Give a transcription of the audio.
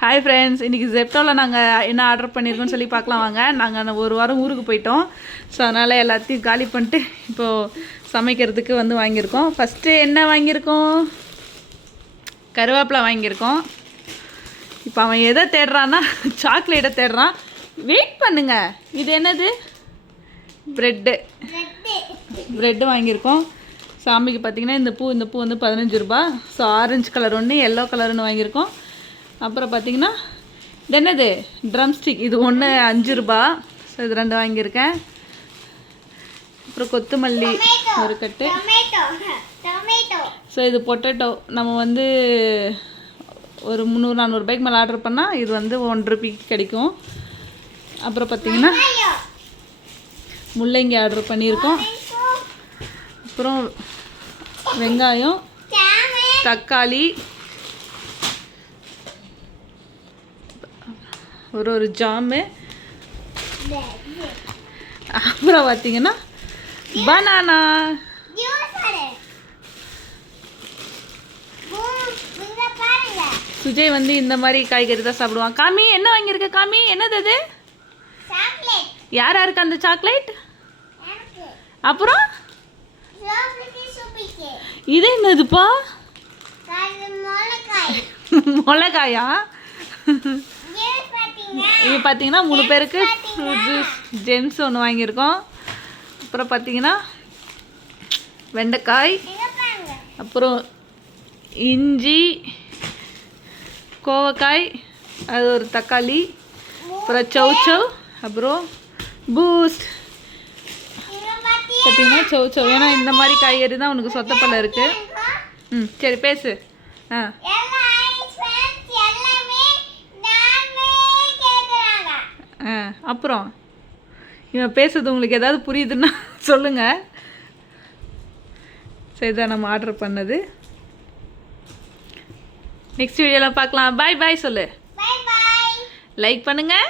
Hi friends, இன்றைக்கி ஜெப்டோவில் நாங்கள் என்ன ஆர்டர் பண்ணியிருக்கோன்னு சொல்லி பார்க்கலாம் வாங்க. நாங்கள் ஒரு வாரம் ஊருக்கு போயிட்டோம். ஸோ அதனால் எல்லாத்தையும் காலி பண்ணிட்டு இப்போது சமைக்கிறதுக்கு வந்து வாங்கியிருக்கோம். ஃபஸ்ட்டு என்ன வாங்கியிருக்கோம்? கருவேப்பிலை வாங்கியிருக்கோம். இப்போ அவன் எதை தேடுறான்னா சாக்லேட்டை தேடுறான். வெயிட் பண்ணுங்க. இது என்னது? ப்ரெட்டு வாங்கியிருக்கோம். சாமிக்கு பார்த்திங்கன்னா இந்த பூ வந்து 15 ரூபா. ஸோ ஆரஞ்சு கலர் ஒன்று, எல்லோ கலர்னு வாங்கியிருக்கோம். அப்புறம் பார்த்திங்கன்னா இது என்னது? Drum stick. இது ஒன்று 5 ரூபா. ஸோ இது 2 வாங்கியிருக்கேன். அப்புறம் கொத்தமல்லி ஒரு கட்டு. ஸோ இது பொட்டேட்டோ. நம்ம வந்து ஒரு 300-400 ரூபாய்க்கு மேலே ஆர்டர் பண்ணால் இது வந்து 1 ரூபாய்க்கு கிடைக்கும். அப்புறம் பார்த்திங்கன்னா முள்ளங்கி ஆர்டர் பண்ணியிருக்கோம். அப்புறம் வெங்காயம், தக்காளி, ஒரு ஜாமு, அப்புறம் பார்த்தீங்கன்னா பனானா. சுஜய் வந்து இந்த மாதிரி காய்கறி தான் சாப்பிடுவான். காமி என்ன வாங்கியிருக்க? காமி என்னது அது? யார் யாருக்கு அந்த சாக்லேட்? அப்புறம் இது என்னதுப்பா? மிளகாயா? இது பார்த்தீங்கன்னா 3 பேருக்கு ஃப்ரூட் ஜூஸ் ஜெம்ஸ் ஒன்று வாங்கியிருக்கோம். அப்புறம் பார்த்தீங்கன்னா வெண்டைக்காய், அப்புறம் இஞ்சி, கோவக்காய், அது ஒரு தக்காளி, அப்புறம் சௌச்சௌ, அப்புறம் பூஸ்ட். பார்த்தீங்கன்னா சௌச்சௌ. ஏன்னா இந்த மாதிரி காய்கறி தான் உனக்கு சொத்தப்பல்ல இருக்குது. சரி பேசு. அப்புறம் இவன் பேசுறது உங்களுக்கு ஏதாவது புரியுதுன்னா சொல்லுங்கள். சரி, தான் நம்ம ஆர்டர் பண்ணது. நெக்ஸ்ட் வீடியோவில் பார்க்கலாம். பாய் பாய் சொல்லு. லைக் பண்ணுங்கள்.